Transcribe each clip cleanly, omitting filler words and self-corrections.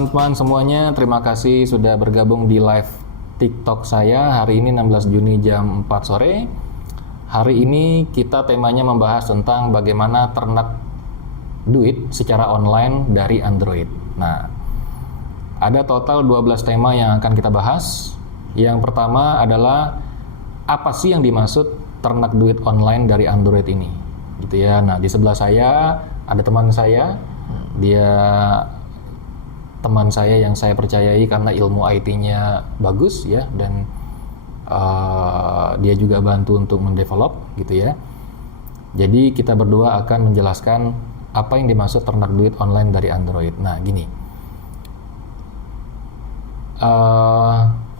teman-teman semuanya, terima kasih sudah bergabung di live TikTok saya hari ini 16 Juni jam 4 sore. Hari ini kita temanya membahas tentang bagaimana ternak duit secara online dari Android. Nah, ada total 12 tema yang akan kita bahas. Yang pertama adalah apa sih yang dimaksud ternak duit online dari Android ini? Gitu ya. Nah, di sebelah saya ada teman saya. Dia teman saya yang saya percayai karena ilmu IT-nya bagus ya, dan dia juga bantu untuk mendevelop gitu ya. Jadi kita berdua akan menjelaskan apa yang dimaksud ternak duit online dari Android. Nah gini,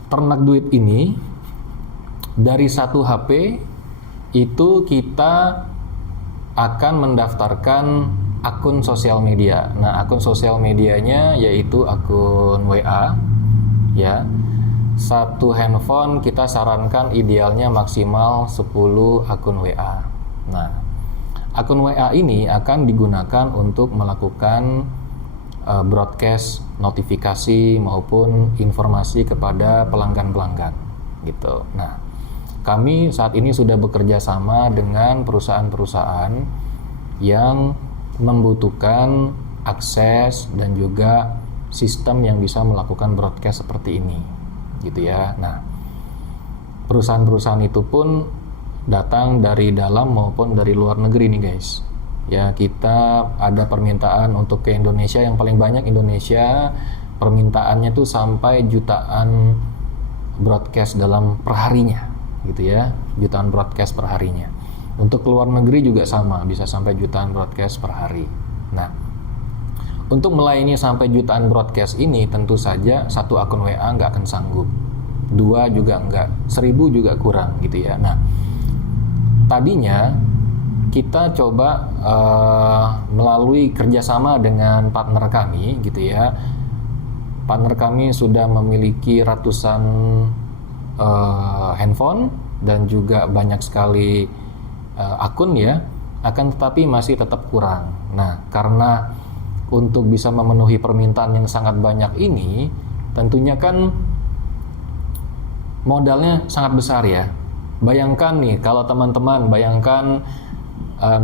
ternak duit ini dari satu HP itu kita akan mendaftarkan akun sosial media. Nah, akun sosial medianya yaitu akun WA ya. Satu handphone kita sarankan idealnya maksimal 10 akun WA. Nah, akun WA ini akan digunakan untuk melakukan broadcast notifikasi maupun informasi kepada pelanggan-pelanggan gitu. Nah, kami saat ini sudah bekerja sama dengan perusahaan-perusahaan yang membutuhkan akses dan juga sistem yang bisa melakukan broadcast seperti ini gitu ya. Nah, perusahaan-perusahaan itu pun datang dari dalam maupun dari luar negeri nih guys ya. Kita ada permintaan untuk ke Indonesia, yang paling banyak Indonesia permintaannya tuh sampai jutaan broadcast dalam perharinya gitu ya, jutaan broadcast perharinya. Untuk luar negeri juga sama, bisa sampai jutaan broadcast per hari. Nah, untuk melayani sampai jutaan broadcast ini tentu saja satu akun WA nggak akan sanggup, 2 juga nggak, 1000 juga kurang gitu ya. Nah, tadinya kita coba melalui kerjasama dengan partner kami gitu ya. Partner kami sudah memiliki ratusan handphone dan juga banyak sekali akun ya, akan tetapi masih tetap kurang. Nah, karena untuk bisa memenuhi permintaan yang sangat banyak ini, tentunya kan modalnya sangat besar ya. Bayangkan nih, kalau teman-teman bayangkan,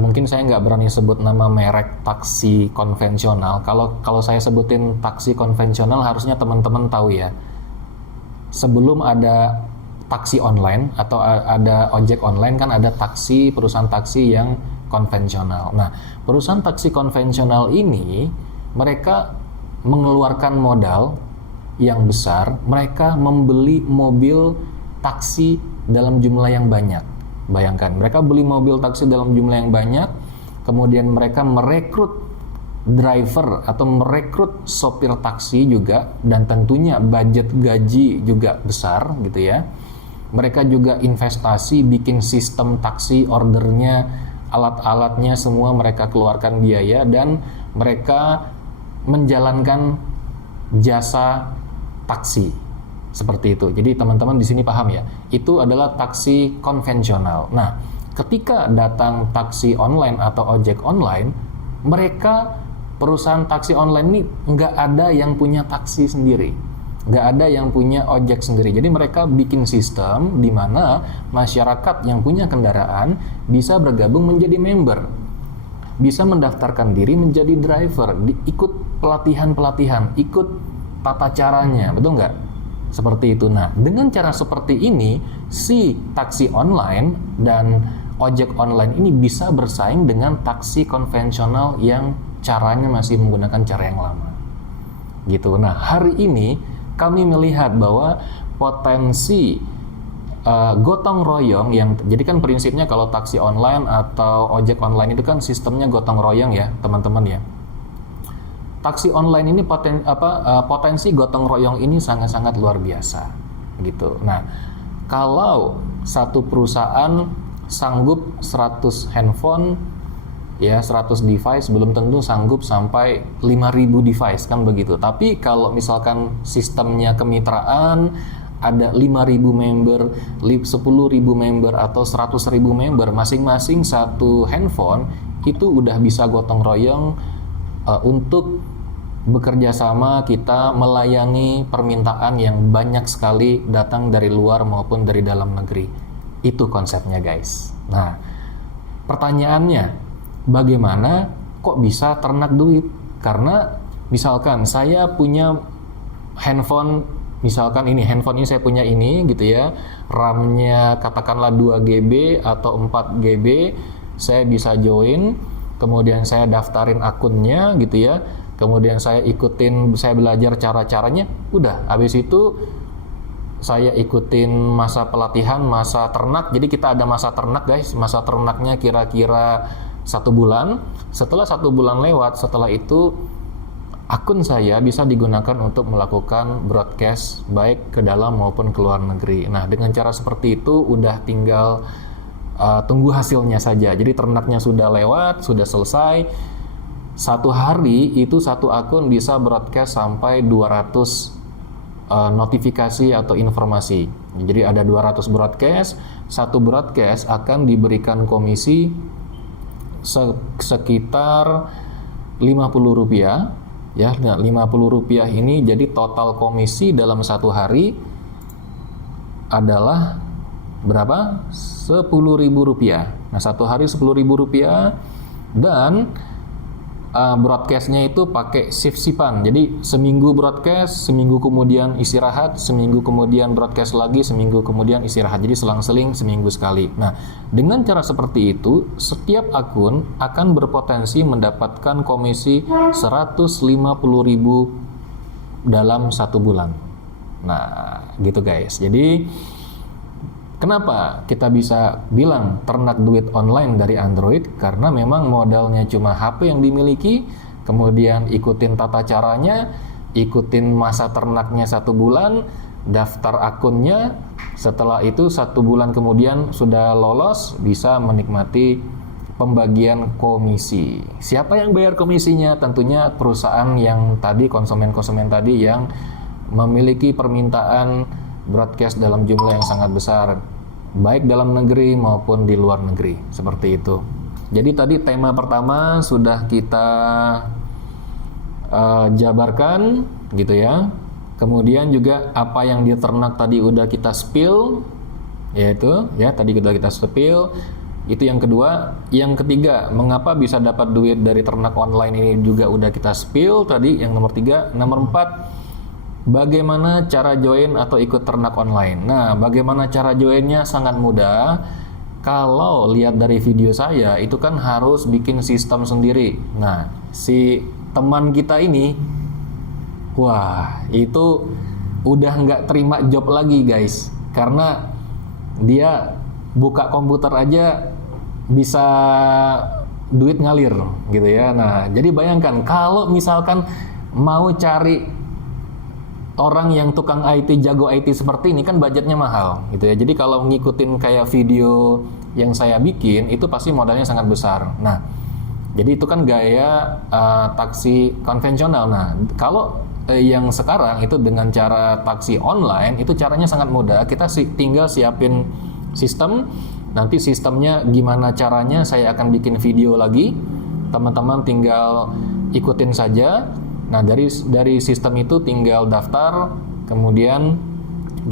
mungkin saya nggak berani sebut nama merek taksi konvensional. Kalau saya sebutin taksi konvensional, harusnya teman-teman tahu ya. Sebelum ada taksi online atau ada ojek online, kan ada taksi, perusahaan taksi yang konvensional. Nah, perusahaan taksi konvensional ini mereka mengeluarkan modal yang besar, mereka membeli mobil taksi dalam jumlah yang banyak. Bayangkan, mereka beli mobil taksi dalam jumlah yang banyak, kemudian mereka merekrut driver atau merekrut sopir taksi juga, dan tentunya budget gaji juga besar gitu ya. Mereka juga investasi, bikin sistem taksi, ordernya, alat-alatnya semua mereka keluarkan biaya, dan mereka menjalankan jasa taksi seperti itu. Jadi teman-teman di sini paham ya, itu adalah taksi konvensional. Nah, ketika datang taksi online atau ojek online, mereka perusahaan taksi online ini nggak ada yang punya taksi sendiri, nggak ada yang punya ojek sendiri. Jadi mereka bikin sistem di mana masyarakat yang punya kendaraan bisa bergabung menjadi member, bisa mendaftarkan diri menjadi driver, ikut pelatihan-pelatihan, ikut tata caranya, betul nggak? Seperti itu. Nah, dengan cara seperti ini, si taksi online dan ojek online ini bisa bersaing dengan taksi konvensional yang caranya masih menggunakan cara yang lama. Gitu. Nah, hari ini kami melihat bahwa potensi gotong royong yang, jadi kan prinsipnya kalau taksi online atau ojek online itu kan sistemnya gotong royong ya teman-teman ya. Taksi online ini potensi gotong royong ini sangat-sangat luar biasa gitu. Nah, kalau satu perusahaan sanggup 100 handphone ya, 100 device, belum tentu sanggup sampai 5.000 device kan begitu. Tapi kalau misalkan sistemnya kemitraan, ada 5.000 member, 10.000 member atau 100.000 member, masing-masing satu handphone, itu udah bisa gotong royong untuk bekerja sama, kita melayani permintaan yang banyak sekali datang dari luar maupun dari dalam negeri. Itu konsepnya guys. Nah, pertanyaannya, bagaimana kok bisa ternak duit? Karena misalkan saya punya handphone, misalkan ini handphone ini saya punya ini gitu ya, RAM-nya katakanlah 2 GB atau 4 GB, saya bisa join, kemudian saya daftarin akunnya gitu ya, kemudian saya ikutin, saya belajar cara-caranya, udah habis itu saya ikutin masa pelatihan, masa ternak. Jadi kita ada masa ternak guys, masa ternaknya kira-kira 1 bulan. Setelah 1 bulan lewat, setelah itu akun saya bisa digunakan untuk melakukan broadcast baik ke dalam maupun ke luar negeri. Nah, dengan cara seperti itu udah tinggal tunggu hasilnya saja. Jadi ternaknya sudah lewat, sudah selesai. 1 hari itu 1 akun bisa broadcast sampai 200 notifikasi atau informasi. Jadi ada 200 broadcast, 1 broadcast akan diberikan komisi sekitar Rp50 ya. Nah, Rp50 ini jadi total komisi dalam 1 hari adalah berapa? Rp10.000. Nah, 1 hari Rp10.000 dan broadcastnya itu pakai shift-shiftan. Jadi seminggu broadcast, seminggu kemudian istirahat, seminggu kemudian broadcast lagi, seminggu kemudian istirahat. Jadi selang-seling seminggu sekali. Nah, dengan cara seperti itu, setiap akun akan berpotensi mendapatkan komisi Rp150.000 dalam 1 bulan. Nah, gitu guys. Jadi kenapa kita bisa bilang ternak duit online dari Android? Karena memang modalnya cuma HP yang dimiliki, kemudian ikutin tata caranya, ikutin masa ternaknya 1 bulan, daftar akunnya, setelah itu 1 bulan kemudian sudah lolos, bisa menikmati pembagian komisi. Siapa yang bayar komisinya? Tentunya perusahaan yang tadi, konsumen-konsumen tadi yang memiliki permintaan broadcast dalam jumlah yang sangat besar, baik dalam negeri maupun di luar negeri, seperti itu. Jadi tadi tema pertama sudah kita jabarkan gitu ya. Kemudian juga apa yang diternak tadi udah kita spill, yaitu ya tadi udah kita spill. Itu yang kedua. Yang ketiga, mengapa bisa dapat duit dari ternak online ini juga udah kita spill tadi, yang nomor 3. Nomor 4, bagaimana cara join atau ikut ternak online? Nah, bagaimana cara joinnya? Sangat mudah. Kalau lihat dari video saya, itu kan harus bikin sistem sendiri. Nah, si teman kita ini, wah, itu udah nggak terima job lagi guys. Karena dia buka komputer aja bisa duit ngalir gitu ya. Nah, jadi bayangkan kalau misalkan mau cari orang yang tukang IT, jago IT seperti ini kan budgetnya mahal gitu ya. Jadi kalau ngikutin kayak video yang saya bikin itu pasti modalnya sangat besar. Nah, jadi itu kan gaya taksi konvensional. Nah, kalau yang sekarang itu dengan cara taksi online itu caranya sangat mudah. Kita tinggal siapin sistem. Nanti sistemnya gimana caranya saya akan bikin video lagi. Teman-teman tinggal ikutin saja. Nah, dari sistem itu tinggal daftar, kemudian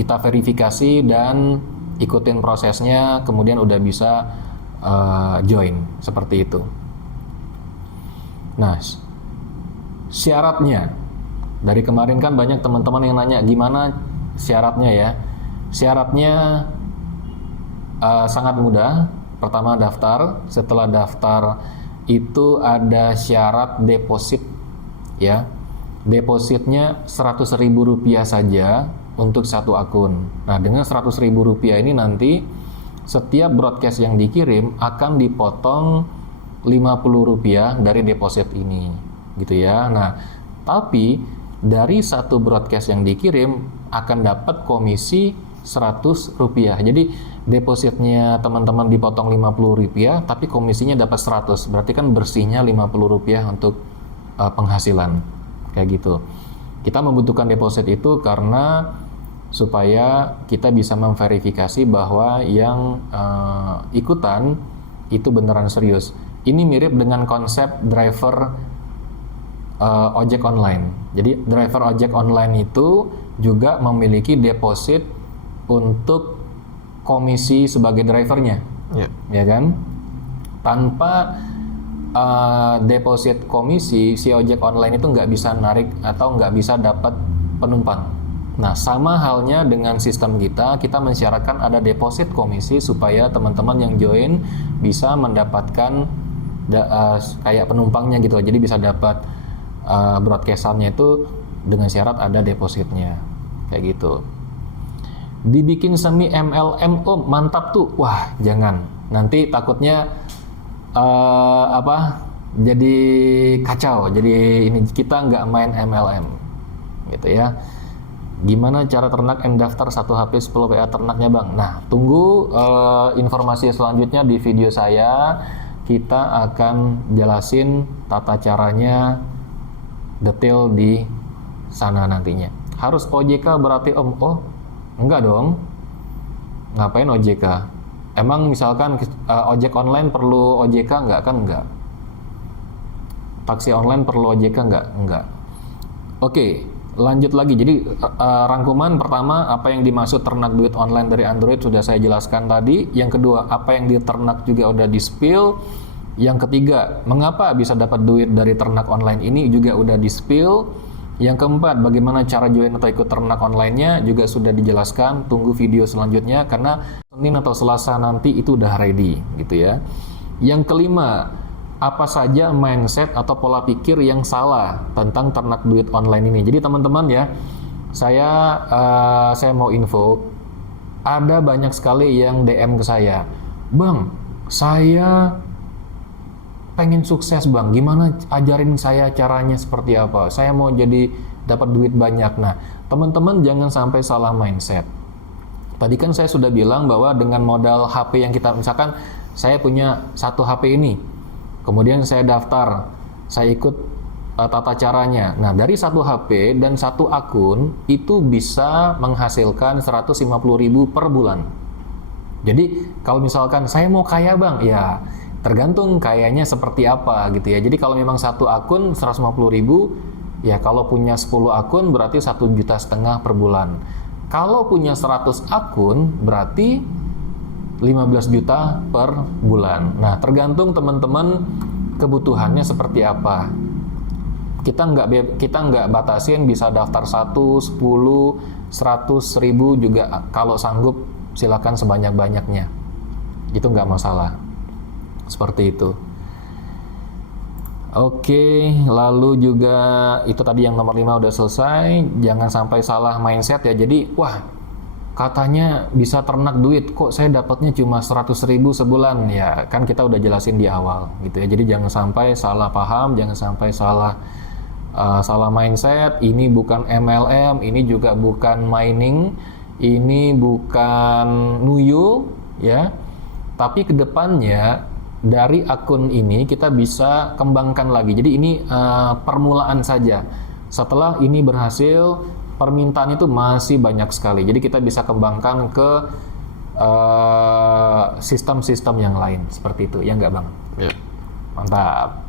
kita verifikasi dan ikutin prosesnya, kemudian udah bisa join, seperti itu. Nah, syaratnya, dari kemarin kan banyak teman-teman yang nanya gimana syaratnya ya. Syaratnya sangat mudah. Pertama daftar, setelah daftar itu ada syarat deposit ya. Depositnya Rp100.000 saja untuk 1 akun. Nah, dengan Rp100.000 ini nanti setiap broadcast yang dikirim akan dipotong Rp50 dari deposit ini gitu ya. Nah, tapi dari 1 broadcast yang dikirim akan dapat komisi Rp100. Jadi depositnya teman-teman dipotong Rp50, tapi komisinya dapat 100. Berarti kan bersihnya Rp50 untuk penghasilan kayak gitu. Kita membutuhkan deposit itu karena supaya kita bisa memverifikasi bahwa yang ikutan itu beneran serius. Ini mirip dengan konsep driver ojek online. Jadi driver ojek online itu juga memiliki deposit untuk komisi sebagai drivernya, ya kan? Tanpa deposit komisi, si ojek online itu nggak bisa narik atau nggak bisa dapat penumpang. Nah, sama halnya dengan sistem kita mensyaratkan ada deposit komisi supaya teman-teman yang join bisa mendapatkan kayak penumpangnya gitu. Jadi bisa dapat broadcastannya itu dengan syarat ada depositnya, kayak gitu. Dibikin semi MLM, mantap tuh. Wah, jangan. Nanti takutnya jadi kacau. Jadi ini kita nggak main MLM, gitu ya. Gimana cara ternak daftar 1 HP 10 PA ternaknya bang? Nah, tunggu informasi selanjutnya di video saya. Kita akan jelasin tata caranya detail di sana nantinya. Harus OJK berarti om? Oh, enggak dong. Ngapain OJK? Emang misalkan ojek online perlu OJK enggak? Kan enggak. Taksi online perlu OJK enggak? Enggak. Oke, lanjut lagi. Jadi rangkuman pertama, apa yang dimaksud ternak duit online dari Android sudah saya jelaskan tadi. Yang kedua, apa yang diternak juga udah di-spill. Yang ketiga, mengapa bisa dapat duit dari ternak online ini juga udah di-spill. Yang keempat, bagaimana cara join atau ikut ternak online-nya juga sudah dijelaskan. Tunggu video selanjutnya karena Senin atau Selasa nanti itu udah ready gitu ya. Yang kelima, apa saja mindset atau pola pikir yang salah tentang ternak duit online ini. Jadi teman-teman ya, saya mau info, ada banyak sekali yang DM ke saya, bang, saya pengen sukses bang, gimana ajarin saya caranya seperti apa, saya mau jadi dapat duit banyak. Nah teman-teman jangan sampai salah mindset. Tadi kan saya sudah bilang bahwa dengan modal HP yang kita, misalkan saya punya 1 HP ini, kemudian saya daftar, saya ikut tata caranya. Nah dari 1 HP dan 1 akun itu bisa menghasilkan 150.000 per bulan. Jadi kalau misalkan saya mau kaya bang, ya tergantung kayaknya seperti apa gitu ya. Jadi kalau memang 1 akun 150.000, ya kalau punya 10 akun berarti 1,5 juta per bulan. Kalau punya 100 akun berarti 15 juta per bulan. Nah tergantung teman-teman kebutuhannya seperti apa. Kita nggak batasin, bisa daftar 1, 10, 100, 1000 juga kalau sanggup silakan sebanyak-banyaknya. Itu nggak masalah. Seperti itu. Oke, lalu juga itu tadi yang nomor 5 udah selesai. Jangan sampai salah mindset ya. Jadi, wah, katanya bisa ternak duit, kok saya dapatnya cuma 100.000 sebulan. Ya, kan kita udah jelasin di awal gitu ya. Jadi jangan sampai salah paham, jangan sampai salah mindset. Ini bukan MLM, ini juga bukan mining, ini bukan nuyu ya. Tapi kedepannya dari akun ini kita bisa kembangkan lagi. Jadi ini permulaan saja. Setelah ini berhasil, permintaan itu masih banyak sekali. Jadi kita bisa kembangkan ke sistem-sistem yang lain seperti itu. Ya nggak bang? Ya. Mantap.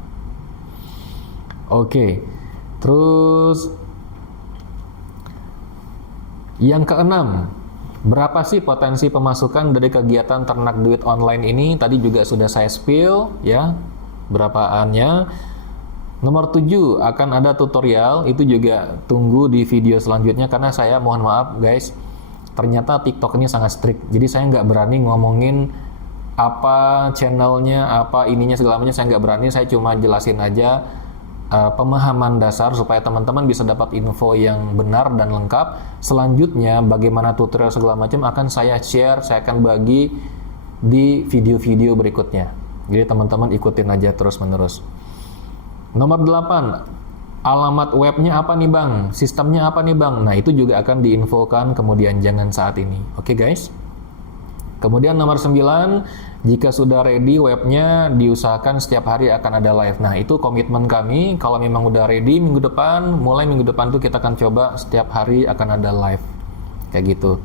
Oke. Terus yang keenam, berapa sih potensi pemasukan dari kegiatan ternak duit online ini? Tadi juga sudah saya spill ya, berapaannya. Nomor 7, akan ada tutorial, itu juga tunggu di video selanjutnya karena saya mohon maaf guys, ternyata TikTok ini sangat strict. Jadi saya nggak berani ngomongin apa channelnya, apa ininya segala macamnya, saya nggak berani, saya cuma jelasin aja pemahaman dasar supaya teman-teman bisa dapat info yang benar dan lengkap. Selanjutnya bagaimana tutorial segala macam akan saya share, saya akan bagi di video-video berikutnya. Jadi teman-teman ikutin aja terus-menerus. Nomor 8, alamat webnya apa nih bang? Sistemnya apa nih bang? Nah itu juga akan diinfokan kemudian, jangan saat ini. Oke guys? Kemudian nomor 9, jika sudah ready webnya, diusahakan setiap hari akan ada live. Nah itu komitmen kami, kalau memang udah ready mulai minggu depan tuh kita akan coba setiap hari akan ada live. Kayak gitu.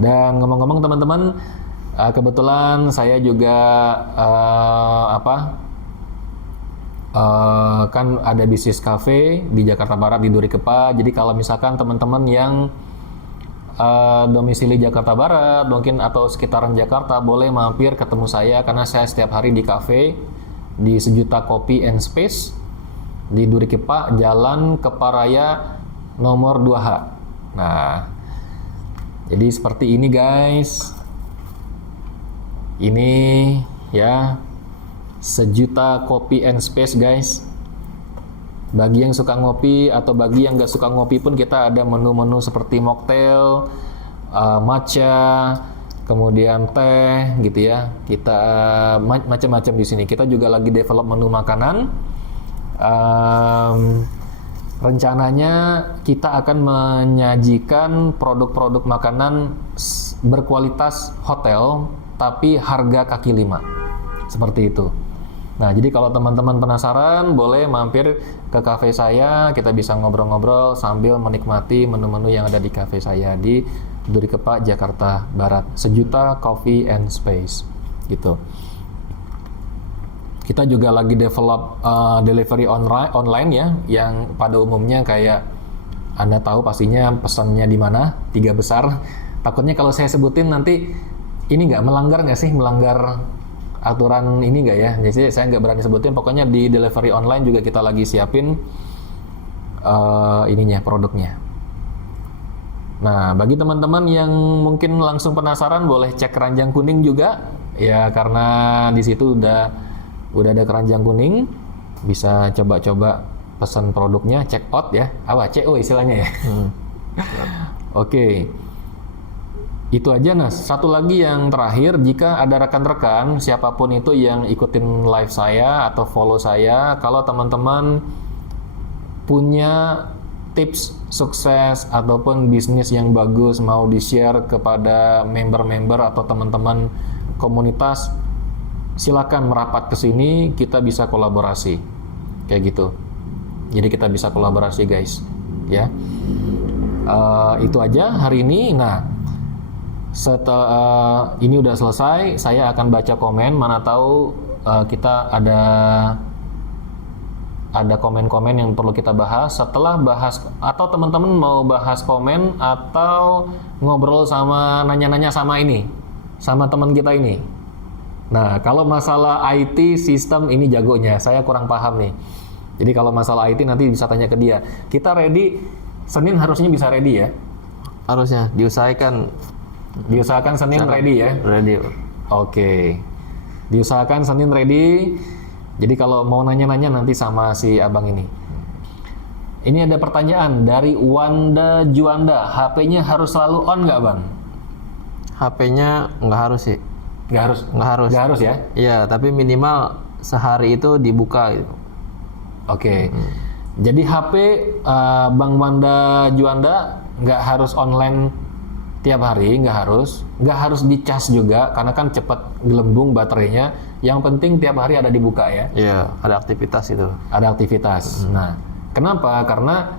Dan ngomong-ngomong teman-teman, kebetulan saya juga kan ada bisnis cafe di Jakarta Barat di Duri Kepa. Jadi kalau misalkan teman-teman yang domisili Jakarta Barat mungkin atau sekitaran Jakarta, boleh mampir ketemu saya karena saya setiap hari di cafe di Sejuta Coffee and Space di Duri Kepa, Jalan Keparaya nomor 2H. Nah, jadi seperti ini guys. Ini ya Sejuta Coffee and Space guys. Bagi yang suka ngopi atau bagi yang nggak suka ngopi pun kita ada menu-menu seperti mocktail, matcha, kemudian teh gitu ya. Kita macam-macam di sini. Kita juga lagi develop menu makanan. Rencananya kita akan menyajikan produk-produk makanan berkualitas hotel tapi harga kaki lima. Seperti itu. Nah, jadi kalau teman-teman penasaran, boleh mampir ke cafe saya. Kita bisa ngobrol-ngobrol sambil menikmati menu-menu yang ada di cafe saya di Duri Kepa, Jakarta Barat. Sejuta Coffee and Space, gitu. Kita juga lagi develop delivery online ya, yang pada umumnya kayak Anda tahu pastinya pesannya di mana, 3 besar. Takutnya kalau saya sebutin nanti ini melanggar aturan ini nggak ya, jadi saya nggak berani sebutin. Pokoknya di delivery online juga kita lagi siapin produknya. Nah, bagi teman-teman yang mungkin langsung penasaran, boleh cek keranjang kuning juga ya, karena di situ udah ada keranjang kuning, bisa coba-coba pesan produknya, check out ya, CO istilahnya ya. Oke. Itu aja. Nah, satu lagi yang terakhir, jika ada rekan-rekan siapapun itu yang ikutin live saya atau follow saya, kalau teman-teman punya tips sukses ataupun bisnis yang bagus mau di-share kepada member-member atau teman-teman komunitas, silakan merapat ke sini, kita bisa kolaborasi. Kayak gitu. Jadi kita bisa kolaborasi guys, ya. Itu aja hari ini. Nah, setelah ini udah selesai, saya akan baca komen. Mana tahu kita ada komen-komen yang perlu kita bahas. Setelah bahas atau teman-teman mau bahas komen atau ngobrol sama nanya-nanya sama teman kita ini. Nah, kalau masalah IT sistem ini jagonya, saya kurang paham nih. Jadi kalau masalah IT nanti bisa tanya ke dia. Kita ready Senin, harusnya bisa ready ya. Harusnya diusahakan Senin ready ya? Ready. Oke. Diusahakan Senin ready. Jadi kalau mau nanya-nanya nanti sama si abang ini. Ini ada pertanyaan dari Wanda Juanda. HP-nya harus selalu on nggak bang? HP-nya nggak harus sih. Nggak harus ya? Iya, tapi minimal sehari itu dibuka gitu. Oke. Jadi HP Bang Wanda Juanda nggak harus online tiap hari, nggak harus dicas juga, karena kan cepat gelembung baterainya. Yang penting tiap hari ada dibuka ya. Iya, ada aktivitas itu. Ada aktivitas. Nah, kenapa? Karena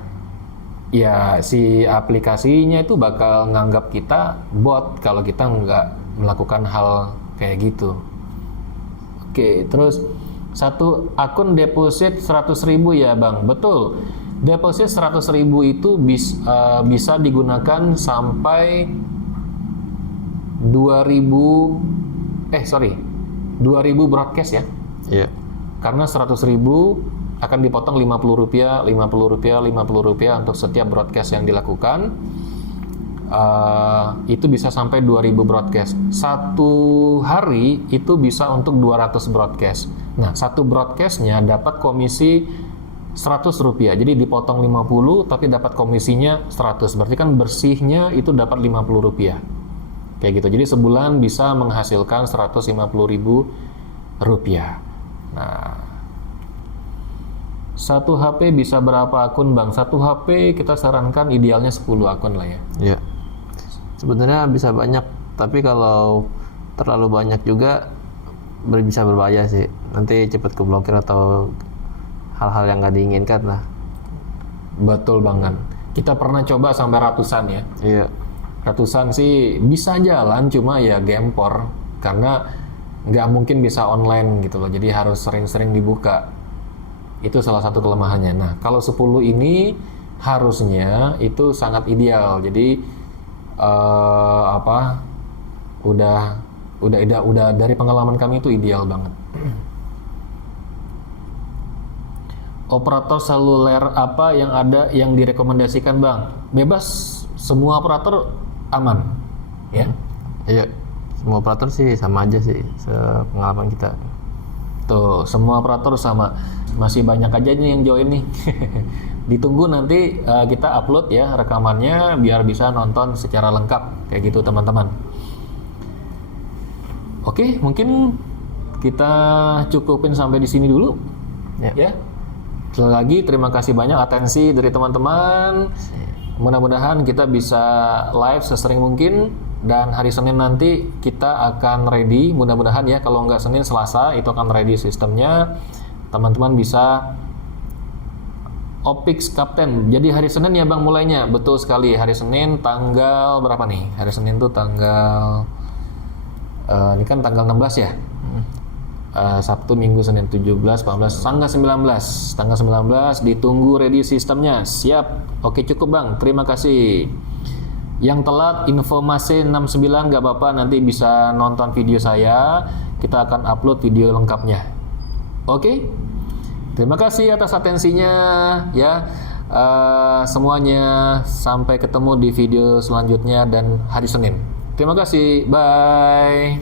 ya si aplikasinya itu bakal nganggap kita bot kalau kita nggak melakukan hal kayak gitu. Oke, terus satu akun deposit 100.000 ya bang? Betul. Deposit 100.000 itu bisa digunakan sampai 2000 broadcast ya. Iya. Karena 100.000 akan dipotong Rp50 untuk setiap broadcast yang dilakukan. Itu bisa sampai 2000 broadcast. Satu hari itu bisa untuk 200 broadcast. Nah, satu broadcastnya dapat komisi Rp100. Jadi dipotong 50 tapi dapat komisinya 100. Berarti kan bersihnya itu dapat Rp50. Kayak gitu. Jadi sebulan bisa menghasilkan Rp150.000. Nah, satu HP bisa berapa akun bang? Satu HP kita sarankan idealnya 10 akun lah ya. Iya. Sebenarnya bisa banyak, tapi kalau terlalu banyak juga bisa berbahaya sih. Nanti cepat keblokir atau hal-hal yang nggak diinginkan lah. Betul banget. Kita pernah coba sampai ratusan ya. Iya. Ratusan sih bisa jalan, cuma ya gempor karena nggak mungkin bisa online gitu loh. Jadi harus sering-sering dibuka. Itu salah satu kelemahannya. Nah, kalau 10 ini harusnya itu sangat ideal. Jadi apa? Udah dari pengalaman kami itu ideal banget. Operator seluler apa yang ada yang direkomendasikan, Bang? Bebas, semua operator aman. Ya. Iya, semua operator sih sama aja sih sepengalaman kita. Tuh, semua operator sama. Masih banyak aja nih yang join nih. Ditunggu nanti kita upload ya rekamannya biar bisa nonton secara lengkap kayak gitu teman-teman. Oke, mungkin kita cukupin sampai di sini dulu. Ya. Sekali lagi terima kasih banyak atensi dari teman-teman. Mudah-mudahan kita bisa live sesering mungkin dan hari Senin nanti kita akan ready. Mudah-mudahan ya, kalau nggak Senin Selasa itu akan ready sistemnya. Teman-teman bisa Opix Kapten. Jadi hari Senin ya Bang mulainya. Betul sekali, hari Senin tanggal berapa nih? Hari Senin tuh tanggal ini kan tanggal 16 ya. Sabtu, Minggu, Senin 17, 18, tanggal 19. Tanggal 19 ditunggu ready sistemnya. Siap. Oke, cukup Bang. Terima kasih. Yang telat informasi 69 nggak apa-apa, nanti bisa nonton video saya. Kita akan upload video lengkapnya. Oke. Terima kasih atas atensinya ya. Semuanya sampai ketemu di video selanjutnya dan hari Senin. Terima kasih. Bye.